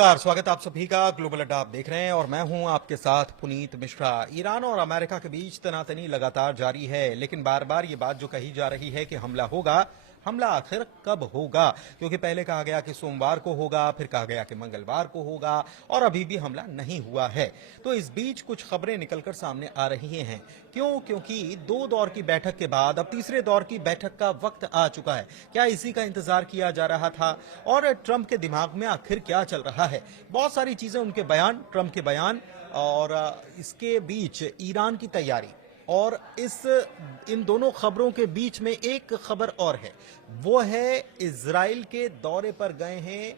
नमस्कार, स्वागत आप सभी का। ग्लोबल अड्डा आप देख रहे हैं और मैं हूं आपके साथ पुनीत मिश्रा। ईरान और अमेरिका के बीच तनातनी लगातार जारी है, लेकिन बार बार ये बात जो कही जा रही है कि हमला होगा, हमला आखिर कब होगा? क्योंकि पहले कहा गया कि सोमवार को होगा, फिर कहा गया कि मंगलवार को होगा और अभी भी हमला नहीं हुआ है। तो इस बीच कुछ खबरें निकलकर सामने आ रही हैं। क्यों? क्योंकि 2 दौर की बैठक के बाद अब तीसरे दौर की बैठक का वक्त आ चुका है। क्या इसी का इंतजार किया जा रहा था? और ट्रंप के दिमाग में आखिर क्या चल रहा है? बहुत सारी चीजें, उनके बयान, ट्रंप के बयान, और इसके बीच ईरान की तैयारी, और इन दोनों खबरों के बीच में एक खबर और है। वो है इजराइल के दौरे पर गए हैं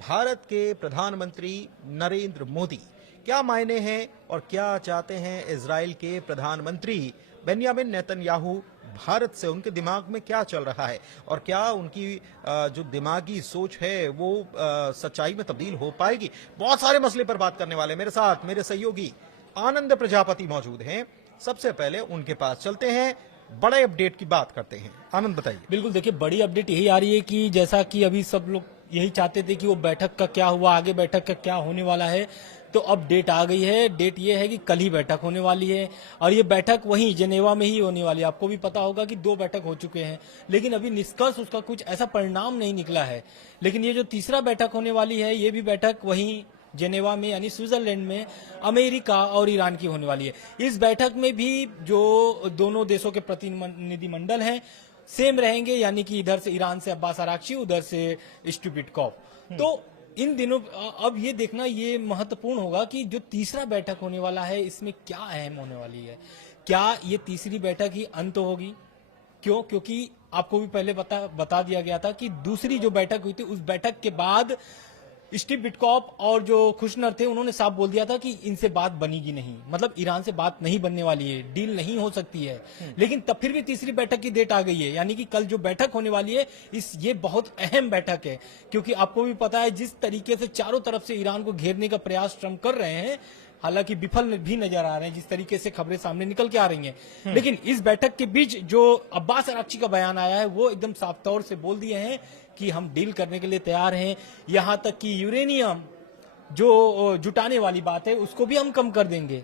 भारत के प्रधानमंत्री नरेंद्र मोदी। क्या मायने हैं और क्या चाहते हैं इजराइल के प्रधानमंत्री बेंयामिन नेतन्याहू भारत से? उनके दिमाग में क्या चल रहा है और क्या उनकी जो दिमागी सोच है वो सच्चाई में तब्दील हो पाएगी? बहुत सारे मसले पर बात करने वाले मेरे साथ मेरे सहयोगी आनंद प्रजापति मौजूद हैं। सबसे पहले उनके पास चलते हैं, बड़े अपडेट की बात करते हैं। आनंद बताइए। बिल्कुल, देखिए बड़ी अपडेट यही आ रही है कि जैसा कि अभी सब लोग यही चाहते थे कि वो बैठक का क्या हुआ, आगे बैठक का क्या होने वाला है, तो अब डेट आ गई है। डेट ये है कि कल ही बैठक होने वाली है और ये बैठक वहीं जेनेवा में ही होने वाली है। आपको भी पता होगा कि 2 बैठक हो चुके हैं, लेकिन अभी निष्कर्ष उसका कुछ ऐसा परिणाम नहीं निकला है। लेकिन ये जो तीसरा बैठक होने वाली है, ये भी बैठक वहीं जेनेवा में यानी स्विट्जरलैंड में अमेरिका और ईरान की होने वाली है। इस बैठक में भी जो दोनों देशों के प्रतिनिधिमंडल हैं सेम रहेंगे, यानी कि इधर से ईरान से अब्बास अराक्ची, उधर से स्टुपिटकॉव। तो इन दिनों अब ये देखना ये महत्वपूर्ण होगा कि जो तीसरा बैठक होने वाला है इसमें क्या अहम होने वाली है। क्या ये तीसरी बैठक ही अंत होगी? क्यों? क्योंकि आपको भी पहले बता दिया गया था कि दूसरी जो बैठक हुई थी उस बैठक के बाद स्टीव विटकॉफ और जो खुशनर थे उन्होंने साफ बोल दिया था कि इनसे बात बनेगी नहीं, मतलब ईरान से बात नहीं बनने वाली है, डील नहीं हो सकती है। लेकिन तब फिर भी तीसरी बैठक की डेट आ गई है, यानी कि कल जो बैठक होने वाली है ये बहुत अहम बैठक है। क्योंकि आपको भी पता है जिस तरीके से चारों तरफ से ईरान को घेरने का प्रयास ट्रंप कर रहे हैं, हालांकि विफल भी नजर आ रहे हैं जिस तरीके से खबरें सामने निकल के आ रही हैं। लेकिन इस बैठक के बीच जो अब्बास अराक्ची का बयान आया है वो एकदम साफ तौर से बोल दिए हैं कि हम डील करने के लिए तैयार हैं। यहां तक कि यूरेनियम जो जुटाने वाली बात है उसको भी हम कम कर देंगे,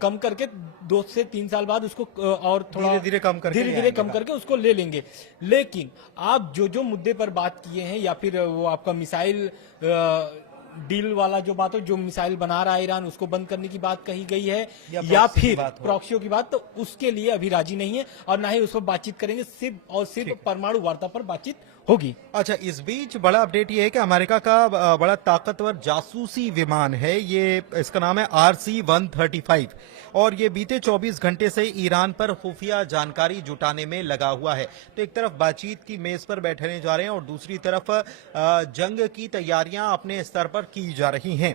कम करके 2 से 3 साल बाद उसको और थोड़ा धीरे धीरे कम करके उसको ले लेंगे। लेकिन आप जो मुद्दे पर बात किए हैं, या फिर वो आपका मिसाइल डील वाला जो बात हो, जो मिसाइल बना रहा है ईरान उसको बंद करने की बात कही गई है, या फिर प्रॉक्सियों की बात, तो उसके लिए अभी राजी नहीं है और ना ही उस पर बातचीत करेंगे। सिर्फ परमाणु वार्ता पर बातचीत होगी। अच्छा, इस बीच बड़ा अपडेट ये है कि अमेरिका का बड़ा ताकतवर जासूसी विमान है, ये इसका नाम है RC-135 और ये बीते 24 घंटे से ईरान पर खुफिया जानकारी जुटाने में लगा हुआ है। तो एक तरफ बातचीत की मेज पर बैठने जा रहे हैं और दूसरी तरफ जंग की तैयारियां अपने स्तर पर की जा रही हैं।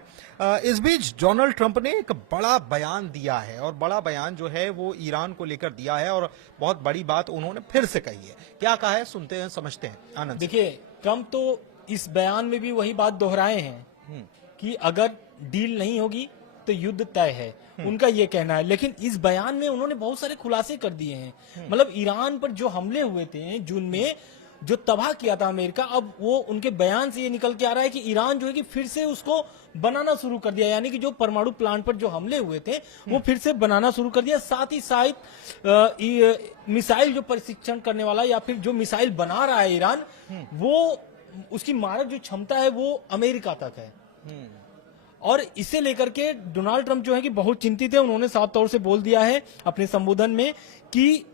इस बीच डोनाल्ड ट्रंप ने एक बड़ा बयान दिया है और बड़ा बयान जो है वो ईरान को लेकर दिया है और बहुत बड़ी बात उन्होंने फिर से कही है। क्या कहा है, सुनते हैं, समझते हैं। आनंद देखिए, ट्रंप तो इस बयान में भी वही बात दोहराए हैं कि अगर डील नहीं होगी तो युद्ध तय है, उनका ये कहना है। लेकिन इस बयान में उन्होंने बहुत सारे खुलासे कर दिए हैं। मतलब ईरान पर जो हमले हुए थे जून में, जो तबाह किया था अमेरिका, अब वो उनके बयान से ये निकल के आ रहा है कि ईरान जो है कि फिर से उसको बनाना शुरू कर दिया, यानी कि जो परमाणु प्लांट पर जो हमले हुए थे वो फिर से बनाना शुरू कर दिया। साथ ही साथ मिसाइल जो परीक्षण करने वाला या फिर जो मिसाइल बना रहा है ईरान, वो उसकी मारक जो क्षमता है वो अमेरिका तक है। और इसे लेकर के डोनाल्ड ट्रंप जो है कि बहुत चिंतित है। उन्होंने साफ तौर से बोल दिया है अपने संबोधन में कि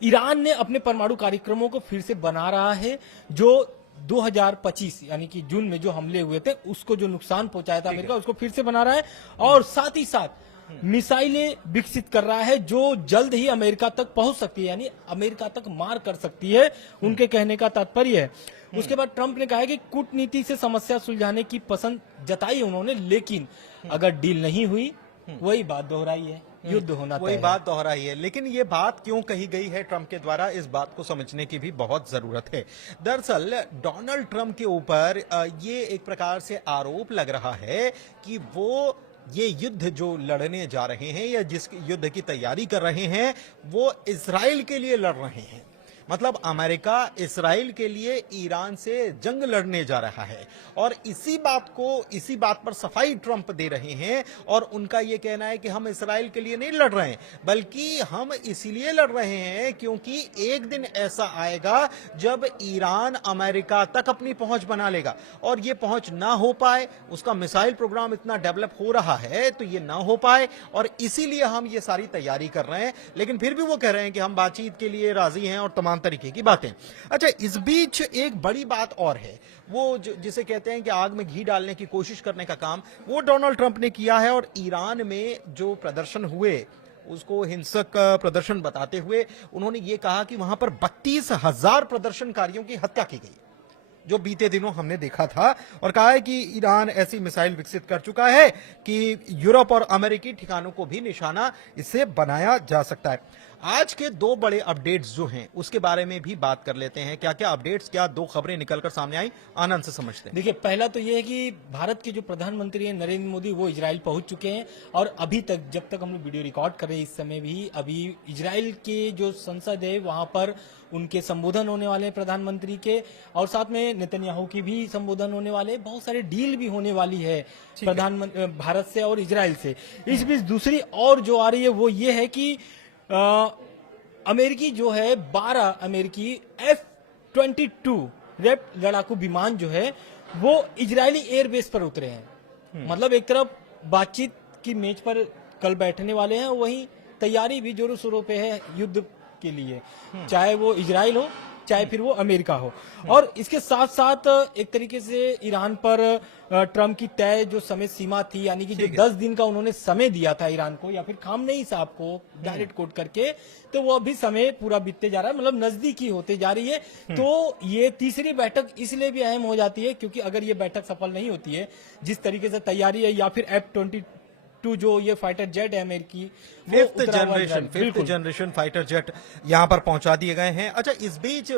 ईरान ने अपने परमाणु कार्यक्रमों को फिर से बना रहा है। जो 2025 यानी कि जून में जो हमले हुए थे उसको जो नुकसान पहुंचाया था अमेरिका, उसको फिर से बना रहा है और साथ ही साथ मिसाइलें विकसित कर रहा है जो जल्द ही अमेरिका तक पहुंच सकती है, यानी अमेरिका तक मार कर सकती है, उनके कहने का तात्पर्य है। उसके बाद ट्रंप ने कहा है कि कूटनीति से समस्या सुलझाने की पसंद जताई उन्होंने, लेकिन अगर डील नहीं हुई वही बात दोहराई है, युद्ध होना वही बात दोहराई है। लेकिन ये बात क्यों कही गई है ट्रंप के द्वारा, इस बात को समझने की भी बहुत जरूरत है। दरअसल डोनाल्ड ट्रंप के ऊपर ये एक प्रकार से आरोप लग रहा है कि वो ये युद्ध जो लड़ने जा रहे हैं या जिस युद्ध की तैयारी कर रहे हैं वो इजराइल के लिए लड़ रहे हैं। मतलब अमेरिका इसराइल के लिए ईरान से जंग लड़ने जा रहा है और इसी बात पर सफाई ट्रंप दे रहे हैं और उनका यह कहना है कि हम इसराइल के लिए नहीं लड़ रहे हैं, बल्कि हम इसीलिए लड़ रहे हैं क्योंकि एक दिन ऐसा आएगा जब ईरान अमेरिका तक अपनी पहुंच बना लेगा और यह पहुंच ना हो पाए, उसका मिसाइल प्रोग्राम इतना डेवलप हो रहा है तो यह ना हो पाए और इसीलिए हम ये सारी तैयारी कर रहे हैं। लेकिन फिर भी वो कह रहे हैं कि हम बातचीत के लिए राजी हैं और तमाम तरीके की बातें। अच्छा, इस बीच एक बड़ी बात और है, वो जिसे कहते हैं कि आग में घी डालने की कोशिश करने का काम वो डोनाल्ड ट्रंप ने किया है और ईरान में जो प्रदर्शन हुए उसको हिंसक प्रदर्शन बताते हुए उन्होंने ये कहा कि वहां पर 32,000 प्रदर्शनकारियों की हत्या की गई, जो बीते दिनों हमने देखा था, और कहा है कि ईरान ऐसी मिसाइल विकसित कर चुका है कि यूरोप और अमेरिकी ठिकानों को भी निशाना इससे बनाया जा सकता है। आज के दो बड़े अपडेट्स जो हैं उसके बारे में भी बात कर लेते हैं। क्या क्या अपडेट्स, क्या दो खबरें निकलकर सामने आई, आनंद से समझते हैं। देखिए, पहला तो ये है कि भारत के जो प्रधानमंत्री हैं नरेंद्र मोदी, वो इजराइल पहुंच चुके हैं और अभी तक, जब तक हम लोग वीडियो रिकॉर्ड कर रहे हैं इस समय भी, अभी इजराइल के जो संसद है वहां पर उनके संबोधन होने वाले हैं प्रधानमंत्री के, और साथ में नेतन्याहू की भी संबोधन होने वाले, बहुत सारे डील भी होने वाली है प्रधानमंत्री भारत से और इजराइल से। इस बीच दूसरी और जो आ रही है वो ये है कि अमेरिकी जो है 12 अमेरिकी F-22 रैप लड़ाकू विमान जो है वो इजरायली एयरबेस पर उतरे हैं। मतलब एक तरफ बातचीत की मेज पर कल बैठने वाले हैं, वहीं तैयारी भी जोरों शोरों पे है युद्ध के लिए, चाहे वो इजराइल हो चाहे फिर वो अमेरिका हो। और इसके साथ साथ एक तरीके से ईरान पर ट्रम्प की तय जो समय सीमा थी, यानी कि जो 10 दिन का उन्होंने समय दिया था ईरान को, या फिर खामनेई साहब को डायरेक्ट कोट करके, तो वो अभी समय पूरा बीतते जा रहा है, मतलब नजदीकी होते जा रही है। तो ये तीसरी बैठक इसलिए भी अहम हो जाती है क्योंकि अगर ये बैठक सफल नहीं होती है, जिस तरीके से तैयारी है, या फिर F-22 जो ये फाइटर जेट है अमेरिकी, फिफ्थ जनरेशन फाइटर जेट यहां पर पहुंचा दिए गए हैं। अच्छा, इस बीच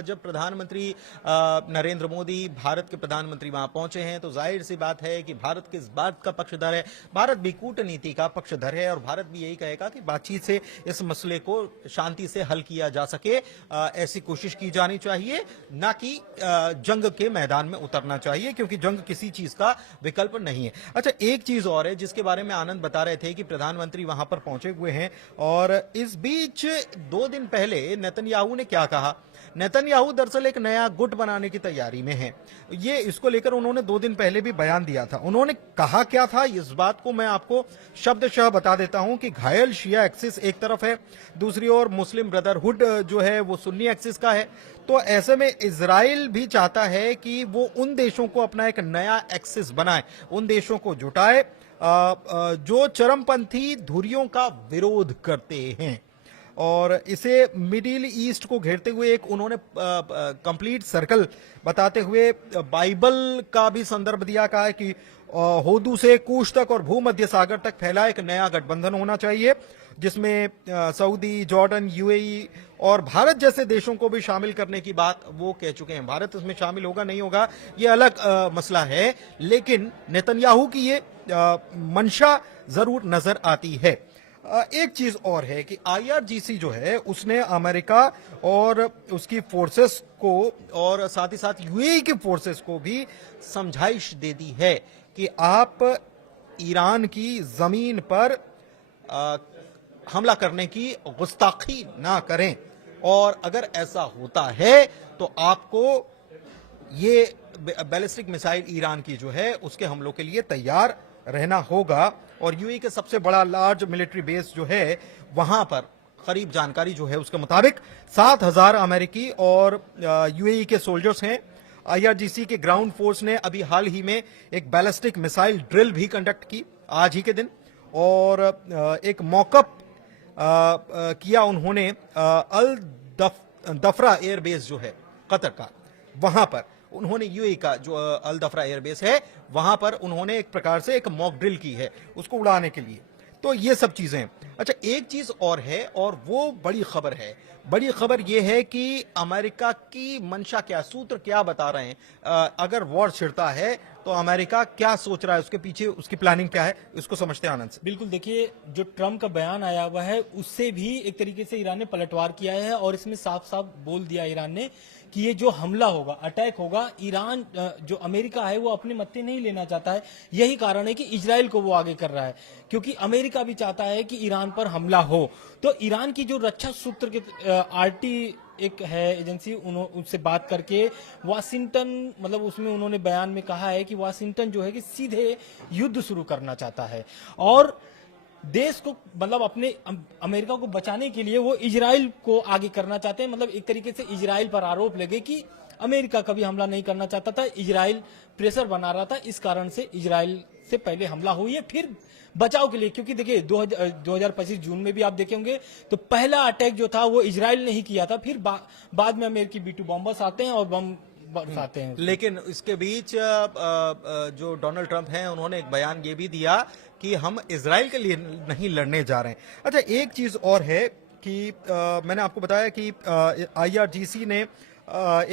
जब प्रधानमंत्री नरेंद्र मोदी, भारत के प्रधानमंत्री वहां पहुंचे हैं, तो जाहिर सी बात है कि भारत किस बात का पक्षधर है, भारत भी कूटनीति का पक्षधर है और भारत भी यही कहेगा कि बातचीत से इस मसले को शांति से हल किया जा सके, ऐसी कोशिश की जानी चाहिए, ना कि जंग के मैदान में उतरना चाहिए, क्योंकि जंग किसी चीज का विकल्प नहीं है। अच्छा, एक चीज और है जिसके बारे में आनंद बता रहे थे कि प्रधानमंत्री वहां पर पहुंचे हुए हैं, और इस बीच 2 दिन पहले नेतन्याहू ने क्या कहा। नेतन्याहू दरअसल एक नया गुट बनाने की तैयारी में है, ये इसको लेकर उन्होंने 2 दिन पहले भी बयान दिया था। उन्होंने कहा क्या था, इस बात को मैं आपको शब्दशः बता देता हूं कि घायल शिया एक्सिस एक तरफ है, दूसरी ओर मुस्लिम ब्रदरहुड जो है वो सुन्नी एक्सिस का है। तो ऐसे में इजराइल भी चाहता है कि वो उन देशों को अपना एक नया एक्सिस बनाए, उन देशों को जुटाए जो चरमपंथी धुरियों का विरोध करते हैं, और इसे मिडिल ईस्ट को घेरते हुए एक उन्होंने कंप्लीट सर्कल बताते हुए बाइबल का भी संदर्भ दिया, कहा है कि होदू से कूश तक और भूमध्य सागर तक फैला एक नया गठबंधन होना चाहिए, जिसमें सऊदी, जॉर्डन, यूएई और भारत जैसे देशों को भी शामिल करने की बात वो कह चुके हैं। भारत इसमें शामिल होगा नहीं होगा ये अलग मसला है, लेकिन नेतन्याहू की ये मंशा जरूर नजर आती है। एक चीज और है कि IRGC जो है उसने अमेरिका और उसकी फोर्सेस को और साथ ही साथ यूएई की फोर्सेस को भी समझाइश दे दी है कि आप ईरान की जमीन पर हमला करने की गुस्ताखी ना करें, और अगर ऐसा होता है तो आपको ये बैलिस्टिक मिसाइल ईरान की जो है उसके हमलों के लिए तैयार रहना होगा। और यूएई के सबसे बड़ा लार्ज मिलिट्री बेस जो है वहां पर करीब जानकारी जो है उसके मुताबिक 7,000 अमेरिकी और यूएई के सोल्जर्स हैं। IRGC के ग्राउंड फोर्स ने अभी हाल ही में एक बैलिस्टिक मिसाइल ड्रिल भी कंडक्ट की आज ही के दिन, और एक मॉकअप किया उन्होंने अल दफरा एयरबेस जो है कतर का, वहां पर उन्होंने यूएई का जो अल दफरा एयरबेस है वहां पर उन्होंने एक प्रकार से एक मॉक ड्रिल की है उसको उड़ाने के लिए। तो ये सब चीजें। अच्छा, एक चीज और है और वो बड़ी खबर है। बड़ी खबर यह है कि अमेरिका की मंशा क्या, सूत्र क्या बता रहे हैं, अगर वॉर छिड़ता है तो अमेरिका क्या सोच रहा है, उसके पीछे उसकी प्लानिंग क्या है, इसको समझते हैं आनंद से। बिल्कुल, देखिए जो ट्रम्प का बयान आया हुआ है उससे भी एक तरीके से ईरान ने पलटवार किया है और इसमें साफ साफ बोल दिया ईरान ने कि ये जो हमला होगा, अटैक होगा, ईरान जो अमेरिका है वो अपने मत्थे नहीं लेना चाहता है। यही कारण है कि इजराइल को वो आगे कर रहा है, क्योंकि अमेरिका भी चाहता है कि ईरान पर हमला हो। तो ईरान की जो रक्षा सूत्र के आरटी एक है एजेंसी, उनसे बात करके वाशिंगटन, मतलब उसमें उन्होंने बयान में कहा है कि वाशिंगटन जो है कि सीधे युद्ध शुरू करना चाहता है और देश को, मतलब अपने अमेरिका को बचाने के लिए वो इजराइल को आगे करना चाहते हैं। मतलब एक तरीके से इजराइल पर आरोप लगे कि अमेरिका कभी हमला नहीं करना चाहता था, इजराइल प्रेशर बना रहा था, इस कारण से इजराइल से पहले हमला हुई है, फिर बचाव के लिए। क्योंकि देखिए 2025 जून में भी आप देखे होंगे तो पहला अटैक जो था वो इजराइल ने ही किया था, फिर बाद में अमेरिकी B-2 बॉम्बर्स आते हैं और बम बरसाते हैं। लेकिन इसके बीच जो डोनाल्ड ट्रंप हैं उन्होंने एक बयान ये भी दिया कि हम इजराइल के लिए नहीं लड़ने जा रहे हैं। अच्छा, एक चीज और है कि मैंने आपको बताया कि IRGC ने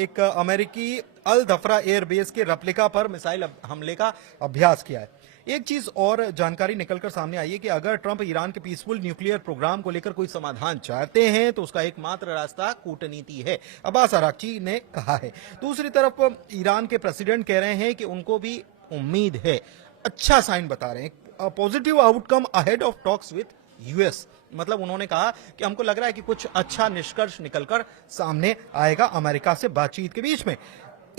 एक अमेरिकी अल दफरा एयरबेस के रेप्लिका पर मिसाइल हमले का अभ्यास किया है। एक चीज और जानकारी निकलकर सामने आई है कि अगर ट्रंप ईरान के पीसफुल न्यूक्लियर प्रोग्राम को लेकर कोई समाधान चाहते हैं तो उसका एकमात्र रास्ता कूटनीति है, अब्बास अराक्ची ने कहा है। दूसरी तरफ ईरान के प्रेसिडेंट कह रहे हैं कि उनको भी उम्मीद है, अच्छा साइन बता रहे हैं, positive outcome ahead of talks with US। मतलब उन्होंने कहा कि हमको लग रहा है कि कुछ अच्छा निष्कर्ष निकलकर सामने आएगा अमेरिका से बातचीत के बीच में।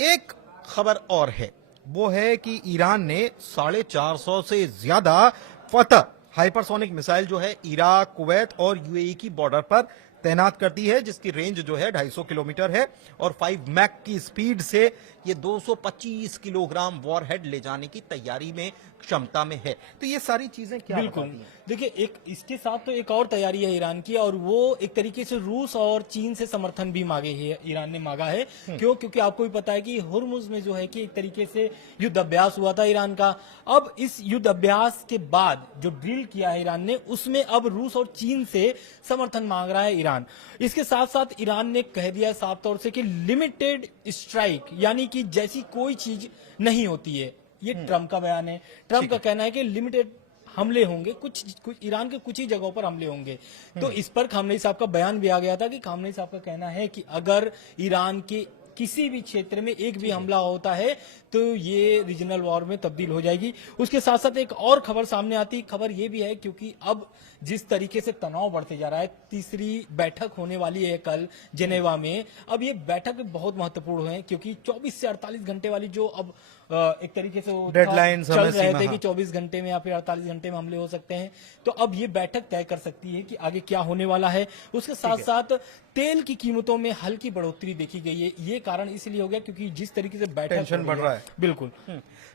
एक खबर और है, वो है कि ईरान ने 450 से ज्यादा फतह हाइपरसोनिक मिसाइल जो है इराक, कुवैत और UAE की बॉर्डर पर तैनात कर दी है, जिसकी रेंज जो है 250 किलोमीटर है और 5 मैक की स्पीड से ये 225 किलोग्राम वॉरहेड ले जाने की तैयारी में, क्षमता में है। तो ये सारी चीजें क्या बिल्कुल, बताती हैं? देखिए एक इसके साथ तो एक और तैयारी है ईरान की, और वो एक तरीके से रूस और चीन से समर्थन भी मांगे है, ईरान ने मांगा है। क्यों? क्योंकि आपको भी पता है कि हुर्मुज में जो है कि एक तरीके से युद्ध अभ्यास हुआ था ईरान का। अब इस युद्ध अभ्यास के बाद जो ड्रिल किया है ईरान ने, उसमें अब रूस और चीन से समर्थन मांग रहा है ईरान। इसके साथ साथ ईरान ने कह दिया है साफ तौर से कि लिमिटेड स्ट्राइक, यानी कि जैसी कोई चीज नहीं होती है। ये ट्रंप का बयान है। ट्रंप का कहना है कि लिमिटेड हमले होंगे, कुछ ईरान के कुछ ही जगहों पर हमले होंगे। तो इस पर खामनेई साहब का बयान भी आ गया था कि खामनेई साहब का कहना है कि अगर ईरान के किसी भी क्षेत्र में एक भी हमला होता है तो ये रीजनल वॉर में तब्दील हो जाएगी। उसके साथ साथ एक और खबर सामने आती, खबर ये भी है क्योंकि अब जिस तरीके से तनाव बढ़ते जा रहा है, तीसरी बैठक होने वाली है कल जेनेवा में। अब ये बैठक बहुत महत्वपूर्ण है क्योंकि 24 से 48 घंटे वाली जो अब एक तरीके से वो डेडलाइन चल रहे थे कि 24 घंटे में या फिर 48 घंटे में हमले हो सकते हैं, तो अब ये बैठक तय कर सकती है कि आगे क्या होने वाला है। उसके साथ साथ तेल की कीमतों में हल्की बढ़ोतरी देखी गई है। ये कारण इसलिए हो गया क्योंकि जिस तरीके से बैठक टेंशन बढ़ रहा है। बिल्कुल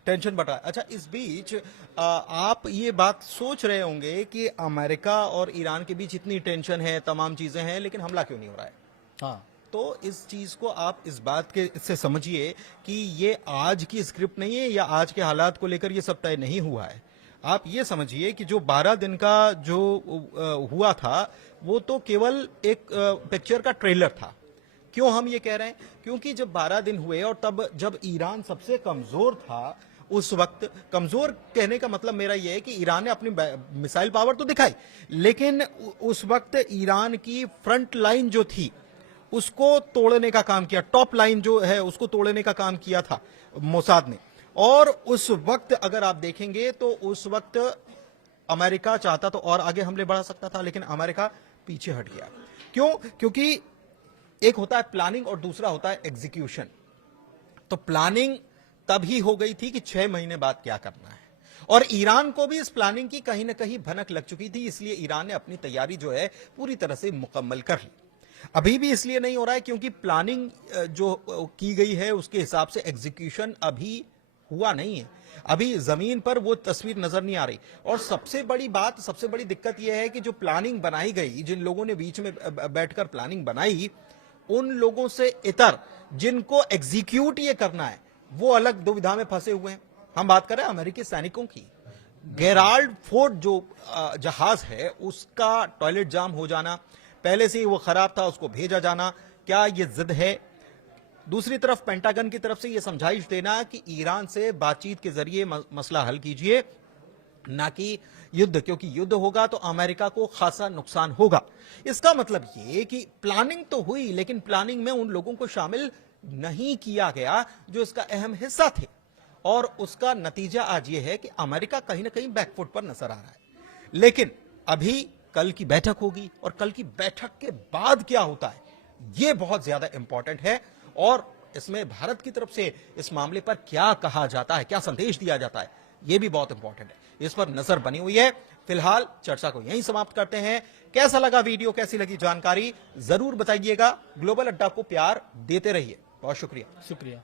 टेंशन बढ़ रहा है। अच्छा, इस बीच आप ये बात सोच रहे होंगे कि अमेरिका और ईरान के बीच इतनी टेंशन है, तमाम चीजें हैं, लेकिन हमला क्यों नहीं हो रहा है? हाँ, तो इस चीज को आप इस बात के से समझिए कि ये आज की स्क्रिप्ट नहीं है या आज के हालात को लेकर ये सब तय नहीं हुआ है। आप ये समझिए कि जो 12 दिन का जो हुआ था वो तो केवल एक पिक्चर का ट्रेलर था। क्यों हम ये कह रहे हैं? क्योंकि जब 12 दिन हुए और तब जब ईरान सबसे कमजोर था, उस वक्त, कमजोर कहने का मतलब मेरा यह है कि ईरान ने अपनी मिसाइल पावर तो दिखाई, लेकिन उस वक्त ईरान की फ्रंट लाइन जो थी उसको तोड़ने का काम किया, टॉप लाइन जो है उसको तोड़ने का काम किया था मोसाद ने। और उस वक्त अगर आप देखेंगे तो उस वक्त अमेरिका चाहता तो और आगे हमले बढ़ा सकता था, लेकिन अमेरिका पीछे हट गया। क्यों? क्योंकि एक होता है प्लानिंग और दूसरा होता है एग्जीक्यूशन। तो प्लानिंग तभी हो गई थी कि 6 महीने बाद क्या करना है, और ईरान को भी इस प्लानिंग की कहीं ना कहीं भनक लग चुकी थी, इसलिए ईरान ने अपनी तैयारी जो है पूरी तरह से मुकम्मल कर ली। अभी भी इसलिए नहीं हो रहा है क्योंकि प्लानिंग जो की गई है उसके हिसाब से एग्जीक्यूशन अभी हुआ नहीं है, अभी जमीन पर वो तस्वीर नजर नहीं आ रही। और सबसे बड़ी बात, सबसे बड़ी दिक्कत यह है कि जो प्लानिंग बनाई गई, जिन लोगों ने बीच में बैठकर प्लानिंग बनाई, उन लोगों से इतर जिनको एग्जीक्यूट ये करना है वो अलग दुविधा में फंसे हुए हैं। हम बात कर रहे हैं अमेरिकी सैनिकों की। गेराल्ड फोर्ड जो जहाज है उसका टॉयलेट जाम हो जाना, पहले से ही वो खराब था, उसको भेजा जाना, क्या ये जिद है? दूसरी तरफ पेंटागन की तरफ से यह समझाइश देना कि ईरान से बातचीत के जरिए मसला हल कीजिए, ना कि युद्ध, क्योंकि युद्ध होगा तो अमेरिका को खासा नुकसान होगा। इसका मतलब ये कि प्लानिंग तो हुई, लेकिन प्लानिंग में उन लोगों को शामिल नहीं किया गया जो इसका अहम हिस्सा थे, और उसका नतीजा आज ये है कि अमेरिका कहीं ना कहीं बैकफुट पर नजर आ रहा है। लेकिन अभी कल की बैठक होगी, और कल की बैठक के बाद क्या होता है यह बहुत ज्यादा इंपॉर्टेंट है, और इसमें भारत की तरफ से इस मामले पर क्या कहा जाता है, क्या संदेश दिया जाता है, यह भी बहुत इंपॉर्टेंट है। इस पर नजर बनी हुई है। फिलहाल चर्चा को यहीं समाप्त करते हैं। कैसा लगा वीडियो, कैसी लगी जानकारी, जरूर बताइएगा। ग्लोबल अड्डा को प्यार देते रहिए। बहुत शुक्रिया। शुक्रिया।